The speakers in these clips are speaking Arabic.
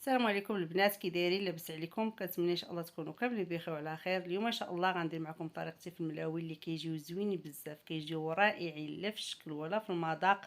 السلام عليكم البنات، كي دايرين؟ لاباس عليكم؟ كنتمنى ان شاء الله تكونوا كاملين بخير وعلى خير. اليوم ان شاء الله غندير معكم طريقتي في الملاوي اللي كيجيو زوينين بزاف، كيجيو رائعين لا في الشكل ولا في المذاق،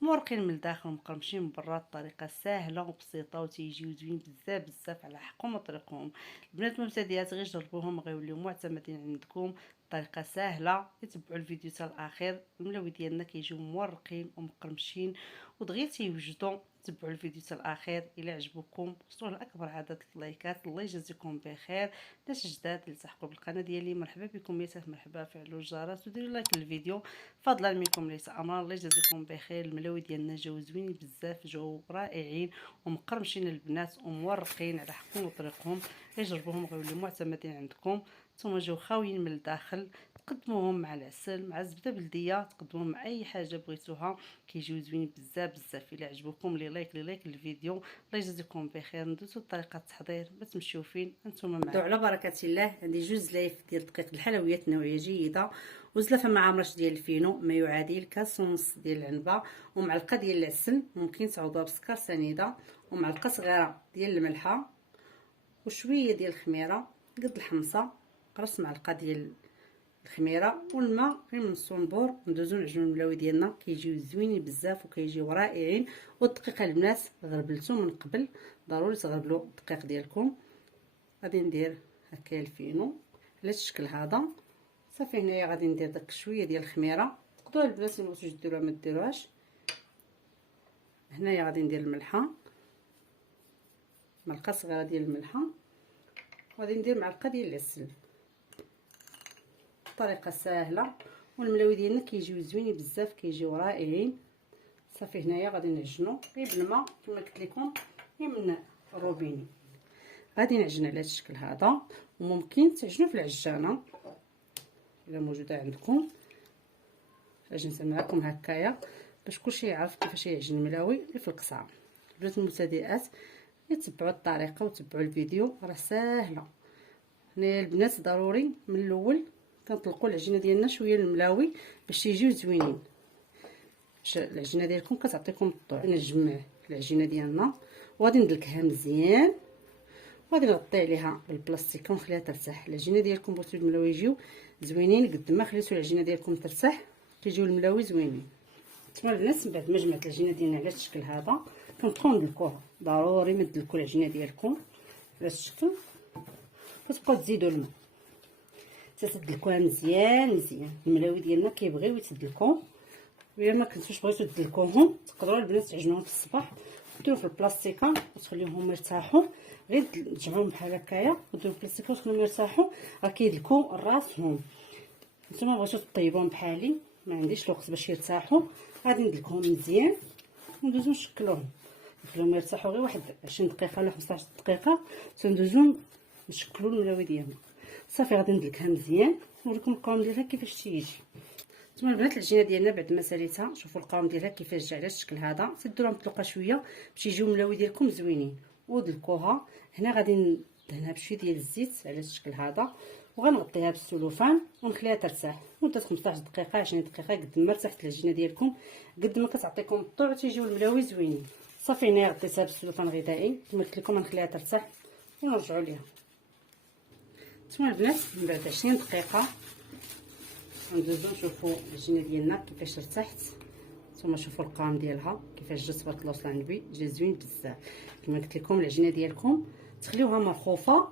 مورقين من الداخل ومقرمشين من برا. الطريقه سهله وبسيطه وتيجيو زوين بزاف بزاف على حقهم وطريقهم. البنات المبتدئات غير جربوهم غيوليو معتمدين عندكم. طريقه سهله، يتبعوا الفيديو حتى الاخير. الملاوي ديالنا كيجيو مورقين ومقرمشين ودغيا تيوجدوا. تبعوا الفيديو حتى الاخير. الى عجبكم وصلوا لاكبر عدد اللايكات. الله يجازيكم بخير. ناس جداد التحقوا بالقناه ديالي، مرحبا بكم، ياسر مرحبا. فعلوا الجرس وديروا لايك للفيديو فضلا منكم ليس امر. الله يجازيكم بخير. الملاوي ديالنا جاو زوينين بزاف، جاو رائعين ومقرمشين البنات ومورقين على حقهم وطريقهم. يجربوهم غيوليو معتمدين عندكم. ثم جاو خاويين من الداخل. تقدموهم مع العسل مع الزبده بلديه، تقدموهم مع اي حاجه بغيتوها. كيجيو زوينين بزاف بزاف. الى عجبكم لي لايك للفيديو. الله يجازيكم بخير. ندوزو لطريقه التحضير، ما تمشيو فين انتم معايا. نبداو على بركه الله. عندي جوج زلايف ديال دقيق الحلويات نوعيه جيده، وزلافه مع مرش ديال الفينو ما يعادل كاس ونص ديال العنبه، ومعلقه ديال العسل ممكن تعوضوها بسكر سنيده، ومعلقه صغيره ديال الملحه، وشويه ديال الخميره قد الحمصه، ربع معلقه ديال الخميره والماء غير من الصنبور. ندوزو نعجنو الملاوي ديالنا، كيجيو زوينين بزاف وكيجيو رائعين. والدقيق البنات غربلتو من قبل، ضروري تغربلوا الدقيق ديالكم. غادي ندير هكا الفينو على الشكل هذا. صافي هنايا غادي ندير داك شويه ديال الخميره، تقدروا البنات اللي بغيتو ديروها ما ديروهاش. هنايا غادي ندير الملحه، معلقه صغيره ديال الملحه، وغادي ندير معلقه ديال العسل. طريقه سهله، والملاوي ديالنا كيجيو زوينين بزاف، كيجيو رائعين. صافي هنايا غادي نعجنو غير بالماء كما قلت لكم، غير من الروبيني. غادي نعجن على هذا الشكل هذا، وممكن تعجنوا في العجانه الا موجوده عندكم. عجنت معكم هكايا باش كلشي يعرف كيفاش يعجن الملاوي في القصعه. البنات المبتدئات يتبعوا الطريقه وتبعوا الفيديو، راه ساهله. هنايا البنات ضروري من الاول كنطلقوا العجينه ديالنا شويه الملاوي باش يجيو زوينين. العجينه ديالكم كتعطيكم الطعم. نجمع العجينه ديالنا وغادي ندلكها مزيان، وغادي نغطي عليها بالبلاستيك ونخليها ترتاح. العجينه ديالكم بغيتو الملاوي يجيو زوينين، قد ما خليتو العجينه ديالكم ترتاح كيجيو الملاوي زوينين. نتوما البنات من بعد ما جمعت العجينه ديالنا على هذا الشكل هذا كنبقاو ندلكوها. ضروري ما تدلكوا العجينه ديالكم على هذا الشكل، كتبقاو تزيدوا الماء تتدلكوها مزيان مزيان. الملاوي ديالنا كيبغيو يتدلكوا، الا ما كنتوش بغيتو تدلكوهم تقدروا البنات تعجنوهم في الصباح وديروا في البلاستيكه وتخليوهم يرتاحوا. غير تجمعوهم بحال هكايا وديروا في البلاستيكه وتخليوهم يرتاحوا، راه كيدلكوا راسهم. نتوما بغيتو طيبوهم بحالي، ما عنديش الوقت باش يرتاحوا، غادي ندلكوهم مزيان وندوزو نشكلوهم. نخليهم يرتاحوا غير واحد 20 دقيقه ولا 15 دقيقه، تندوزو نشكلوا الملاوي ديالنا. صافي غادي ندلكها مزيان ونوريكم القوام ديالها كيفاش تيجي. نتوما البنات العجينه ديالنا بعد ما ساليتها، شوفوا القوام ديالها كيفاش جا على الشكل هذا. تديروها مطلوقه شويه باش يجيو الملاوي ديالكم زوينين، ودلكوها. هنا غادي ندهنها بشويه ديال الزيت على الشكل هذا، وغنغطيها بالسلوفان ونخليها ترتاح مده 15 دقيقه 20 دقيقه. قد ما ارتاحت العجينه ديالكم قد ما كتعطيكم الطعم تيجيو الملاوي زوينين. صافي هنايا غطيتها بالسلوفان غذائي كما قلت لكم، غنخليها ترتاح ونرجعوا ليها. نتوما البنات من بعد 20 دقيقه ندوزو نشوفوا العجينه ديالنا كيفاش ارتاحت. نتوما شوفوا القوام ديالها كيفاش جات، تبارك الله وصل النبي، جا زوين بزاف. كما قلت لكم العجينه ديالكم تخليوها مرخوفه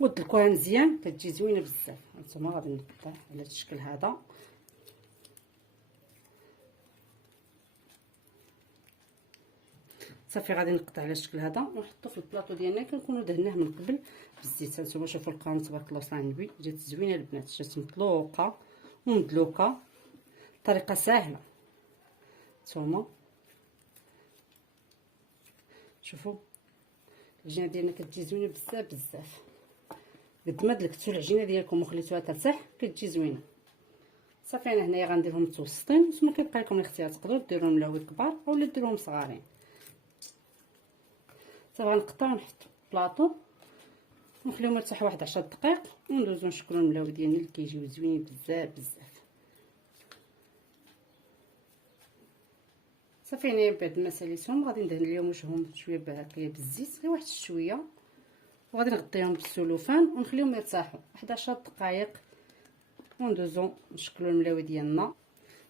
ودلكوها مزيان كتجي زوينه بزاف. نتوما غادي نقطع على الشكل هذا. صافي غادي نقطع على الشكل هذا ونحطو في البلاطو ديالنا كنكونوا دهناه من قبل بالزيت. هانتوما شوفوا القوام تبارك الله وصل النبي، جات زوينه البنات، جات مطلوقه ومدلوكه. طريقه سهله. نتوما شوفوا العجينه ديالنا كتجي زوينه بزاف بزاف. قد ما دلكتوا العجينه ديالكم وخليتوها ترتاح كتجي زوينه. صافي انا هنايا غنديرهم متوسطين، نتوما كيبقى لكم الاختيار، تقدروا ديروهم ملاوي كبار اولا ديروهم صغارين. صافي غنقطعو ونحطو في بلاطو ونخليهم يرتاحوا واحد 10 دقائق وندوزو نشكلوا الملاوي ديالنا اللي كيجيو زوينين بزاف بزاف. صافي هنايا بعد ما ساليتهم غادي ندهن ليهم وجههم شويه هكايا بالزيت، غير واحد شويه، وغادي نغطيهم بالسلوفان ونخليهم يرتاحوا 11 دقائق وندوزو نشكلو الملاوي ديالنا.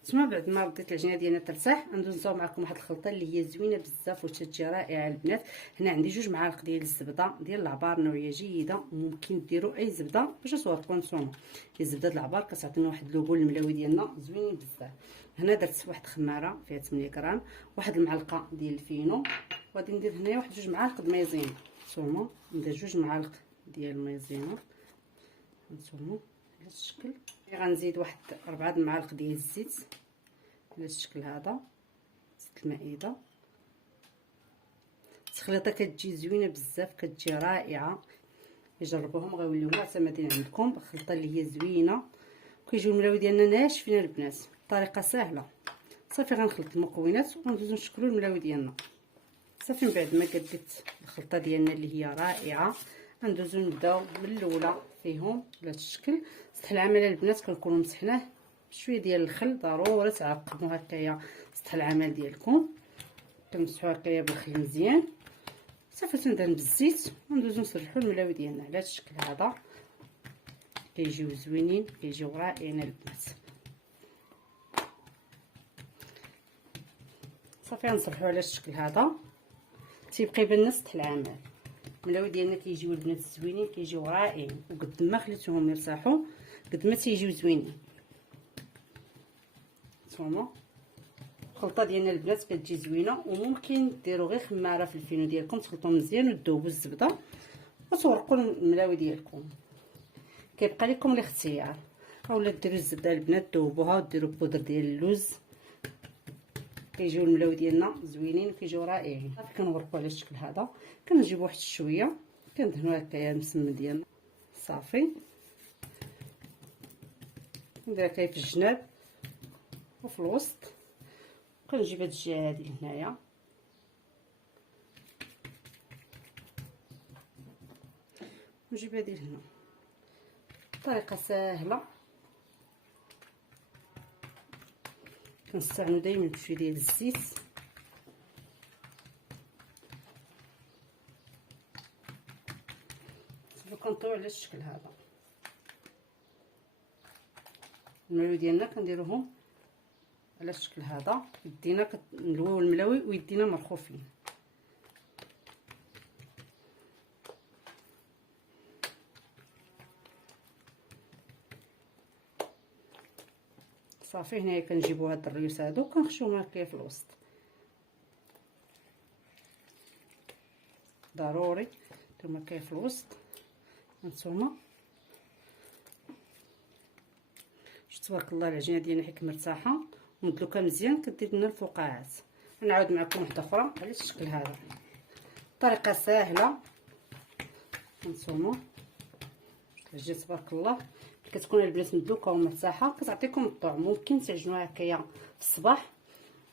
تما بعد ما رديت العجينه ديالنا ترتاح ندوز نصاوب معكم واحد الخلطه اللي هي زوينه بزاف وتجي رائعه البنات. هنا عندي 2 معالق ديال الزبده ديال العبار نوعيه جيده، وممكن ديروا اي زبده باش تصوركم نتوما. هي زبده العبار كتعطينا واحد لوغو الملاوي ديالنا زوينين بزاف. هنا درت واحد خماره فيها 8 غرام، واحد المعلقه ديال الفينو، وغادي ندير هنايا واحد 2 معالق د مايزينا. نتوما ندير 2 معالق ديال المايزينا نتوما على هذا الشكل. غنزيد واحد 4 معالق ديال الزيت على الشكل هذا، زيت المائده. التخليطه كتجي زوينه بزاف، كتجي رائعه، يجربوهم غيوليو معتمدين عندكم. خلطه اللي هي زوينه، كيجيو الملاوي ديالنا ناشفين البنات بطريقه سهله. صافي غنخلط المكونات وندوزو نشكلو الملاوي ديالنا. صافي من بعد ما قديت الخلطه ديالنا اللي هي رائعه غندوزو نبداو من الاولى فيهم على هذا الشكل. سطح العمل البنات كنكونوا مسحناه بشويه ديال الخل، ضروري تعقموا هكايا سطح العمل ديالكم، كنمسحوا هكايا بالخل مزيان. صافي تندهن بالزيت وندوزو نسرحو الملاوي ديالنا على هذا الشكل هذا، كيجيو زوينين كيجيو رائعين البنات. صافي غنصلحو على الشكل هذا، تيبقى يبان سطح العمل. الملاوي ديالنا كيجيو البنات زوينين كيجيو رائعين، وقد ما خليتوهم يرتاحوا قد ما تيجيو زوينين. نتوما الخلطه ديالنا البنات كتجي زوينه، وممكن ديروا غير خماره في الفينو ديالكم تخلطوا مزيان وتذوبوا الزبده وتورقوا الملاوي ديالكم. كيبقى لكم الاختيار، اولا ديروا الزبده البنات تذوبوها وديروا بودر ديال اللوز، كيجيو الملاوي ديالنا زوينين وكيجيو رائعين. صافي كنورقوا على الشكل هذا، كنجيبوا واحد شويه كندهنوا هكايا المسمن ديالنا. صافي ندير هكايا في الجناب وفي الوسط، كنجيب هاد الجهه هادي هنايا ونجيب هادي لهنا. طريقه سهله، كنستعملوا دائما بشويه ديال الزيت. صافي كنطيو على الشكل هذا. الملاوي ديالنا كنديروهم على الشكل هذا، يدينا كنلويو الملاوي ويدينا مرخوفين. صافي هنايا كنجيبو هاد الريوس هادو كنخشوهم هكايا في الوسط. ضروري نتوما هكايا في الوسط. هانتوما تبارك الله العجينه ديالنا حيت مرتاحه ومدلوكه مزيان، كدير لنا الفقاعات. نعاود معكم وحده اخرى على الشكل هذا، طريقه سهله. هانتوما جات تبارك الله كتكون البنات مدلوكه ومرتاحه، كتعطيكم الطعم. ممكن تعجنوها هكايا في الصباح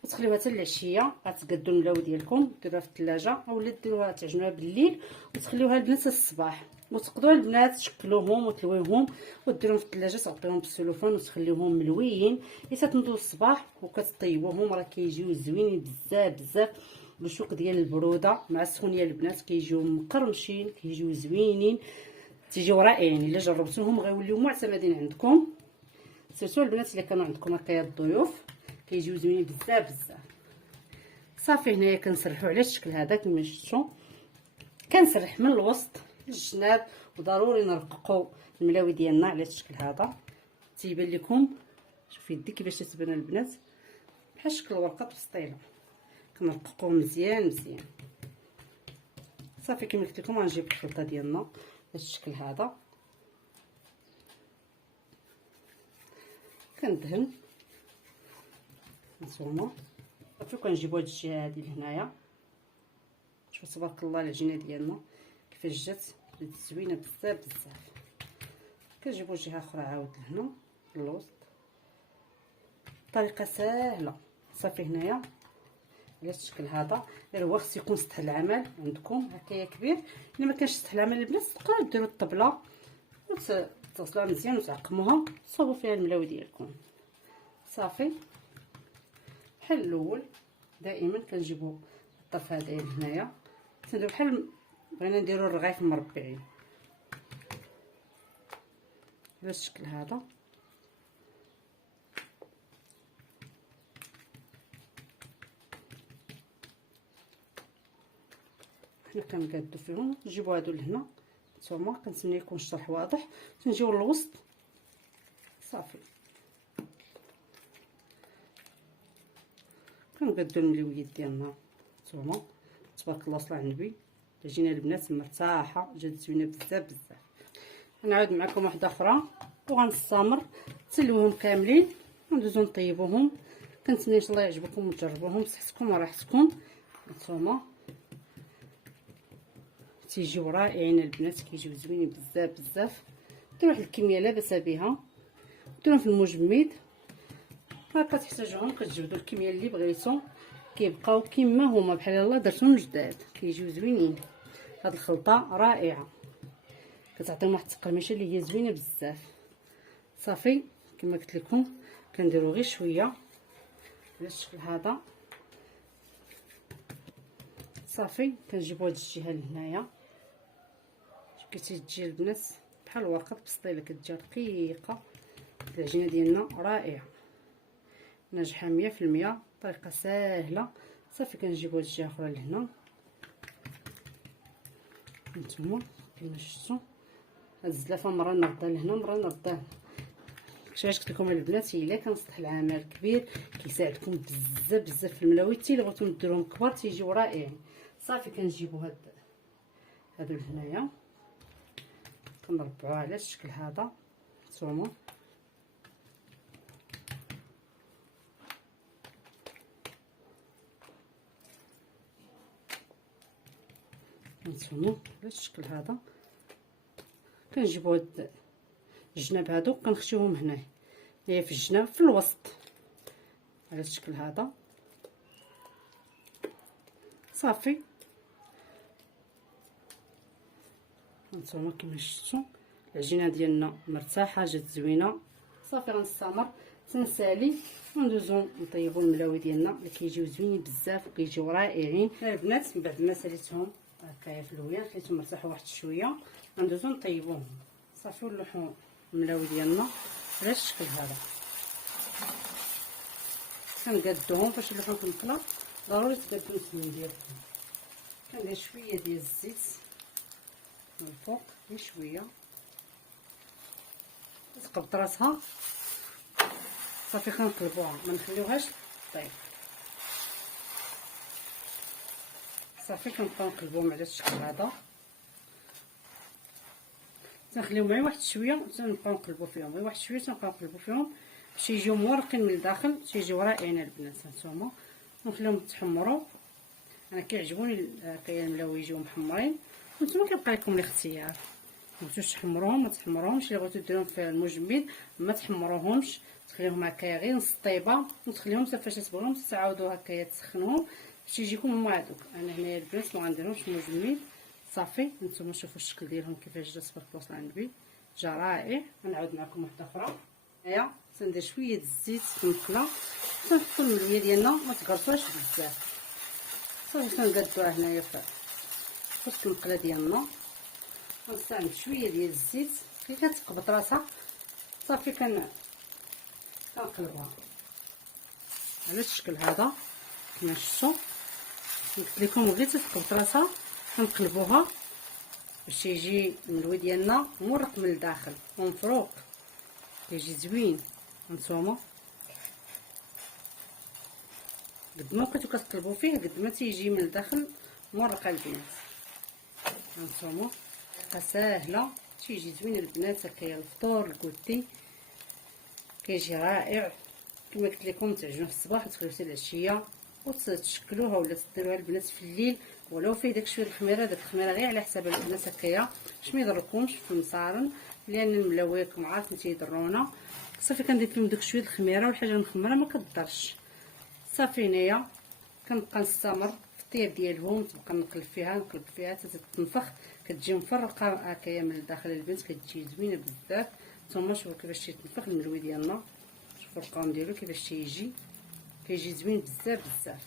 وتخليوها حتى العشيه، غتقادوا الملاوي ديالكم ديروها في الثلاجه، اولا ديروها تعجنوها بالليل وتخليوها البنات الصباح، وتقدروا البنات تشكلوهم وتلويوهم وديروهم في الثلاجه، تغطيوهم بالسلوفان وتخليوهم ملويين حتى تنوضوا الصباح وكتطيبوهم، راه كيجيو زوينين بزاف بزاف. بالشوك ديال البروده مع السخونيه البنات كيجيو مقرمشين كيجيو زوينين، تيجيو رائعين. الا جربتوهم غيوليو معتمدين عندكم، سيرتو البنات الا كانوا عندكم هكايا الضيوف كيجيو زوينين بزاف بزاف. صافي هنايا كنسرحوا على الشكل هذا كما شفتوا، كنسرح من الوسط للجناب، وضروري نرققوا الملاوي ديالنا على الشكل هذا. تيبان لكم شوفي يدي كيفاش تتبان البنات بحال شكل ورقه بسطيله، كنرققوه مزيان مزيان. صافي كما قلت لكم غنجيب الخلطه ديالنا بهذا الشكل هذا، كندهن نتوما. صافي كنجيبو هاد الجهه هادي لهنايا، شوفوا تبارك الله العجينه ديالنا كيفاش جات زوينه بزاف بزاف. كنجيبو جهه اخرى عاود لهنا للوسط، طريقه سهله. صافي هنايا على الشكل هذا، غير هو خص يكون سطح العمل عندكم هكايا كبير. الا ما كانش سطح العمل البنات تقدروا ديروا الطبله وتغسلوها مزيان وتعقموها تصوبوا فيها الملاوي ديالكم. صافي بحال الاول دائما كنجيبو الطرف هذا هنايا تنديرو بحال بغينا نديرو الرغيف مربعين على الشكل هذا. حنا كنقادو فيهم نجيبو هادو لهنا نتوما. كنتمنى يكون الشرح واضح. تنجيو للوسط صافي كنقادو الملويات ديالنا نتوما. تبارك الله صلى على النبي. جينا البنات مرتاحه جات زوينه بزاف بزاف. غنعاود معكم واحده اخرى وغنستمر تسلوهم كاملين وندوزو نطيبوهم. كنتمنى ان شاء الله يعجبكم وتجربوهم بصحتكم وراحتكم. نتوما تيجيو رائعين البنات كيجيو زوينين بزاف بزاف. ديروا واحد الكميه لا باس بها ديروهم في المجمد هكا تحتاجوهم كتجبدوا الكميه اللي بغيتو كيبقاو كما هما بحال الله درتهم جداد كيجيو زوينين. هاد الخلطه رائعه كتعطيهم واحد التقرميشه اللي هي زوينه بزاف. صافي كما قلت لكم كنديروا غير شويه على الشكل هذا. صافي كنجيبو هاد الجهه لهنايا كتجي البنات بحال الورقه بسطيله كتجي رقيقه. العجينه ديالنا رائعه ناجحه 100%. طريقه ساهله. صافي كنجيبو هاد الجهه اخرى لهنا نتوما كما شفتوا. هاد الزلافه مره نردها لهنا مره نردها. كيفاش قلت لكم البنات الا كان سطح العمل كبير كيساعدكم بزاف بزاف في الملاوي. حتى الا بغيتو ديروهم كبار تيجيو رائعين. صافي كنجيبو هادو لهنايا كنربعوها على الشكل هذا نتوما. نتوما على الشكل هذا كنجيبو هاد الجناب هادو كنخشيوهم هنايا في الجناب في الوسط على الشكل هذا. صافي هانتوما كما شفتوا العجينه ديالنا مرتاحه جات زوينه. صافي غنستمر تنسالي وندوزو نطيبو الملاوي ديالنا اللي كيجيو زوينين بزاف وكيجيو رائعين. البنات من بعد ما ساليتهم هكايا في اللويان خليتهم مرتاحوا واحد شويه غندوزو نطيبوهم. صافي ونلوحو الملاوي ديالنا على الشكل هذا. كنقادوهم باش نلوحوهم في المقله ضروري تقادو السمين ديالكم. كندير شويه ديال الزيت من الفوق غير شويه تقبط راسها. صافي كنقلبوها ما نخليوهاش طيب. صافي كنبقاو نقلبوهم على الشكل هذا تنخليوهم غير واحد شويه تنبقاو نقلبو فيهم غير واحد شويه تنبقاو نقلبو فيهم باش يجيو مورقين من الداخل تيجيو رائعين البنات. هانتوما نخليهم يتحمروا. انا كيعجبوني هكايا الملاوي يجيو محمرين. نتوما كيبقى لكم الاختيار بغيتوش تحمروهم ما تحمروهمش. الا بغيتو ديروهم في المجمد ما تحمروهمش تخليهم هكايا غير نص طيبه وتخليهم حتى فاش تبغيهم تعاودوا هكايا تسخنوهم باش يجيكم هما هذوك. انا هنايا البنات ما غنديرهمش في المجمد. صافي نتوما شوفوا الشكل ديالهم كيفاش جات تبارك الله على النبي جا رائع. غنعاود معكم واحده اخرى. هيا تندير شويه الزيت في المقله تنحطوا الملويه ديالنا ما تقرصوش بزاف. صافي كنقادوها هنايا في وسط المقله ديالنا ونستعمل شويه ديال الزيت كي كتقبط راسها. صافي كنقلبوها على الشكل هذا كما شفتوا. قلت لكم غير تتقبط راسها كنقلبوها باش يجي الملوي ديالنا مورق من الداخل ومفروق يجي زوين. هانتوما قد ما بقيتو كتقلبوا فيه قد ما تيجي من الداخل مورق البنات. هانتوما طريقه ساهله تيجي زوين البنات. هكايا الفطور الكوتي كيجي رائع. كما قلت لكم تعجنوا في الصباح وتخليوها حتى العشيه وتشكلوها ولا تديروها البنات في الليل ولو فيه داك شويه الخميره. داك الخميره غير على حساب البنات هكايا باش ما يضركمش في المصارن لان الملاوي راكم عارفين تيضرونا. صافي كندير فيهم داك شويه الخميره والحاجه المخمره ما كتضرش. صافي هنايا كنبقى نستمر في الطياب ديالهم تبقى نقلب فيها حتى تتنفخ كتجي مفرقه هكايا من الداخل البنات كتجي زوينه بزاف. نتوما شوفوا كيفاش تيتنفخ الملوي ديالنا. شوفوا القوام ديالو كيفاش كيجي زوين بزاف بزاف.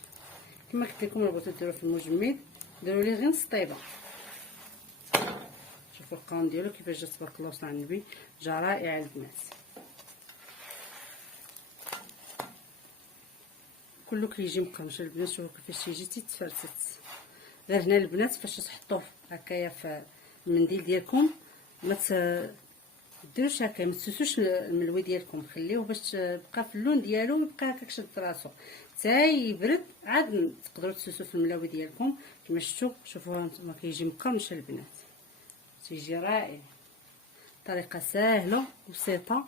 كما قلت لكم الا بغيتو ديروا في المجمد ديروا ليه غير نص طيبه. شوفوا القوام ديالو كيفاش جا تبارك الله وصل على النبي، جا رائع البنات. كله كيجي مقرمش البنات. شوفوا كيفاش تيجي تيتفرتت. غير هنا البنات فاش تحطوه هكايا في المنديل ديالكم ما ديروش هكا، ما تسوسوش الملوي ديالكم، خليوه باش تبقى في اللون ديالو ويبقى هكاك شد راسو حتى يبرد، عاد تقدروا تسوسو في الملاوي ديالكم كما شفتوا. شوفوا هانتوما كيجي مقرمش البنات، تيجي رائع. طريقه سهله وبسيطه.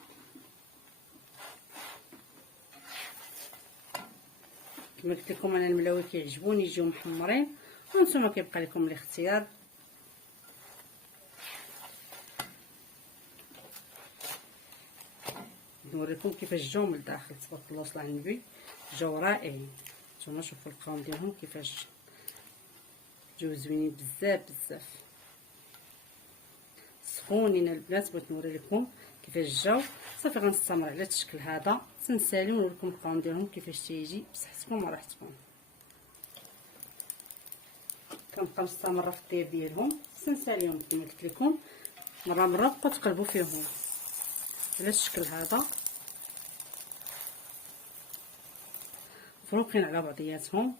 كما قلت لكم انا الملاوي كيعجبوني يجيو محمرين، وانتم كيبقى لكم الاختيار. نوريكم كيفاش جاو من الداخل تبارك الله وصل على النبي، جاو رائعين. نتوما شوفوا القوام ديالهم كيفاش جاو زوينين بزاف بزاف سخونين البنات. بغيت نوري لكم كيفاش جاو. صافي غنستمر على الشكل هذا تنسالي ونوريكم القوام ديالهم كيفاش تيجي بصحتكم وراحتكم. كنبقى مستمره في الطياب ديالهم تنساليهم كما قلت لكم، مره بقاو تقلبوا فيهم على الشكل هذا مفروكين على بعضياتهم،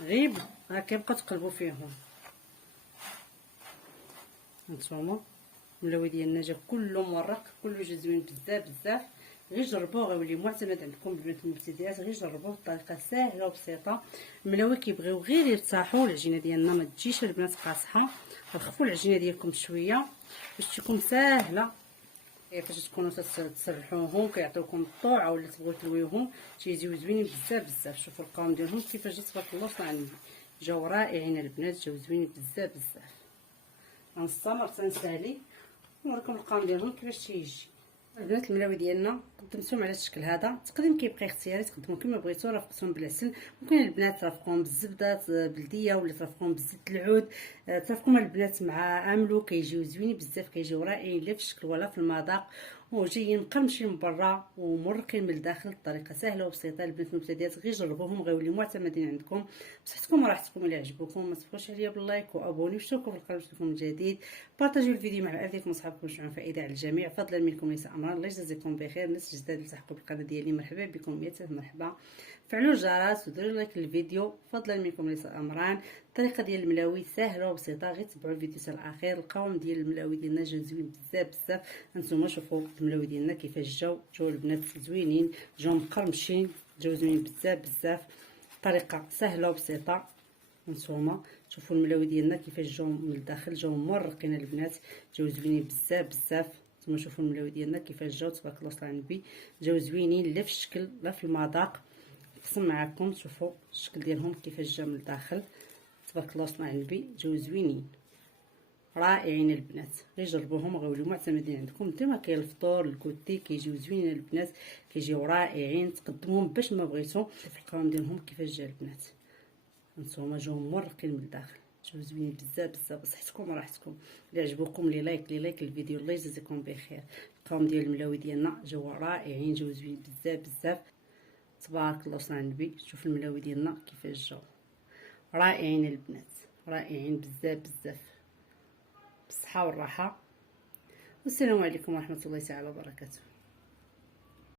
غير هكا بقاو تقلبوا فيهم. هانتوما الملاوي ديالنا جا كله مورق، كله جا زوين بزاف بزاف. غير جربوه غيولي معتمد عندكم البنات المبتدئات، غير جربوه بطريقه سهله وبسيطه. الملاوي كيبغيو غير يرتاحوا، العجينه ديالنا ما تجيش البنات قاصحه، خفوا العجينه ديالكم شويه باش تكون ساهله. فاش تكونوا تسرحوهم كيعطيوكم الطوعه ولا تبغيو تلويوهم تيجيو زوينين بزاف بزاف. شوفوا القوام ديالهم كيفاش جا تبارك الله وصل على النبي، جاو رائعين البنات، جاو زوينين بزاف بزاف. غنستمر تنسالي نوريكم القوام ديالهم كيفاش تيجي. البنات الملاوي ديالنا قدمتهم على الشكل هذا، التقديم كيبقى اختياري، تقدموا كما بغيتو. رافقتهم بالعسل، ممكن البنات ترافقوهم بالزبده بلديه ولا ترافقوهم بزيت العود، ترافقوهم البنات مع عاملو، كيجيو زوينين بزاف، كيجيو رائعين لا في الشكل ولا في المذاق، وجايين مقرمشين من برا ومرقين من الداخل. الطريقه سهله وبسيطه. البنات المبتدئات غير جربوهم غيوليو معتمدين عندكم بصحتكم وراحتكم. الا عجبوكم ما تبخلوش عليا باللايك وابوني واشتركوا في القناه باش تكونوا الجديد. بارطاجيو الفيديو مع اهلكم وصحابكم باش تعود فائده على الجميع. فضلا منكم ليس امرا. الله يجزيكم بخير. الناس الجداد اللي تلحقوا بالقناه ديالي مرحبا بكم، يا مرحبا. فعلوا الجرس وديروا لايك للفيديو. فضلا منكم ليس امران. الطريقه ديال الملاوي سهله وبسيطه، غير تبعوا الفيديو حتى الاخير. القوام ديال الملاوي ديالنا جا زوين بزاف بزاف. هانتوما شوفوا الملاوي ديالنا كيفاش جاو البنات زوينين، جاو مقرمشين، جاو زوينين بزاف بزاف. طريقه سهله وبسيطه. هانتوما شوفوا الملاوي ديالنا كيفاش جاو من الداخل، جاو مرقين البنات، جاو زوينين بزاف بزاف. نتوما شوفوا الملاوي ديالنا كيفاش جاو تبارك الله وصل على النبي، جاو زوينين لا في الشكل لا في المذاق. نقسم معكم شوفوا الشكل ديالهم كيفاش جا من الداخل تبارك الله وصل على النبي، جاو زوينين رائعين البنات. غير جربوهم غيوليو معتمدين عندكم. ديما كاين الفطور الكوتي كيجيو زوينين البنات، كيجيو رائعين. تقدموهم باش ما بغيتو. شوفوا القوام ديالهم كيفاش جا البنات. هانتوما جاو مرقين من الداخل، جاو زوينين بزاف بزاف. بصحتكم وراحتكم. الا عجبوكم لي لايك الفيديو. الله يجزيكم بخير. القوام ديال الملاوي ديالنا جاو رائعين، جاو زوينين بزاف بزاف تبارك الله وصل على النبي. شوف الملاوي ديالنا كيفاش جاو رائعين البنات، رائعين بزاف بزاف. بالصحه والراحه، والسلام عليكم ورحمه الله تعالى وبركاته.